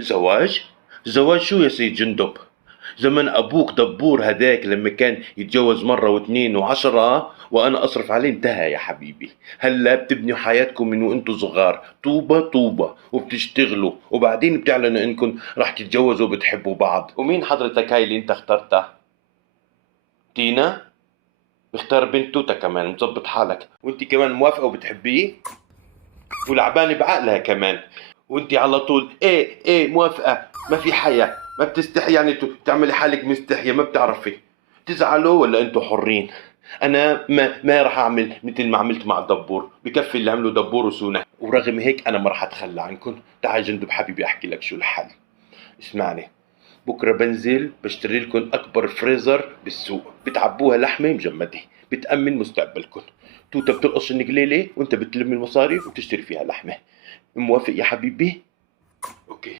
زواج؟ زواج شو يا سيد جندب؟ زمن أبوك دبور هداك لما كان يتجوز مرة واثنين وعشرة وأنا أصرف عليه انتهى يا حبيبي. هلا بتبنوا حياتكم من وانتوا صغار طوبة طوبة وبتشتغلوا وبعدين بتعلنوا انكم رح تتجوزوا وبتحبوا بعض. ومين حضرتك هاي اللي انت اخترتها؟ تينا؟ مختار بنت توتا كمان مظبط حالك، وانت كمان موافقة وبتحبيه ولعبانة بعقلها كمان، وانت على طول ايه ايه موافقة، ما في حياة، ما بتستحي يعني تعملي حالك مستحية، ما بتعرفي تزعلوا ولا انتوا حرين. انا ما راح اعمل مثل ما عملت مع الدبور، بكفي اللي عمله دبور وسونا، ورغم هيك انا ما راح اتخلى عنكم. تعال جندب حبيبي احكي لك شو الحل. اسمعني، بكره بنزل بشتري لكم اكبر فريزر بالسوق، بتعبوها لحمه مجمده، بتامن مستقبلكم. توته بترقص النقليله وانت بتلم المصاري وبتشتري فيها لحمه. موافق يا حبيبي؟ اوكي.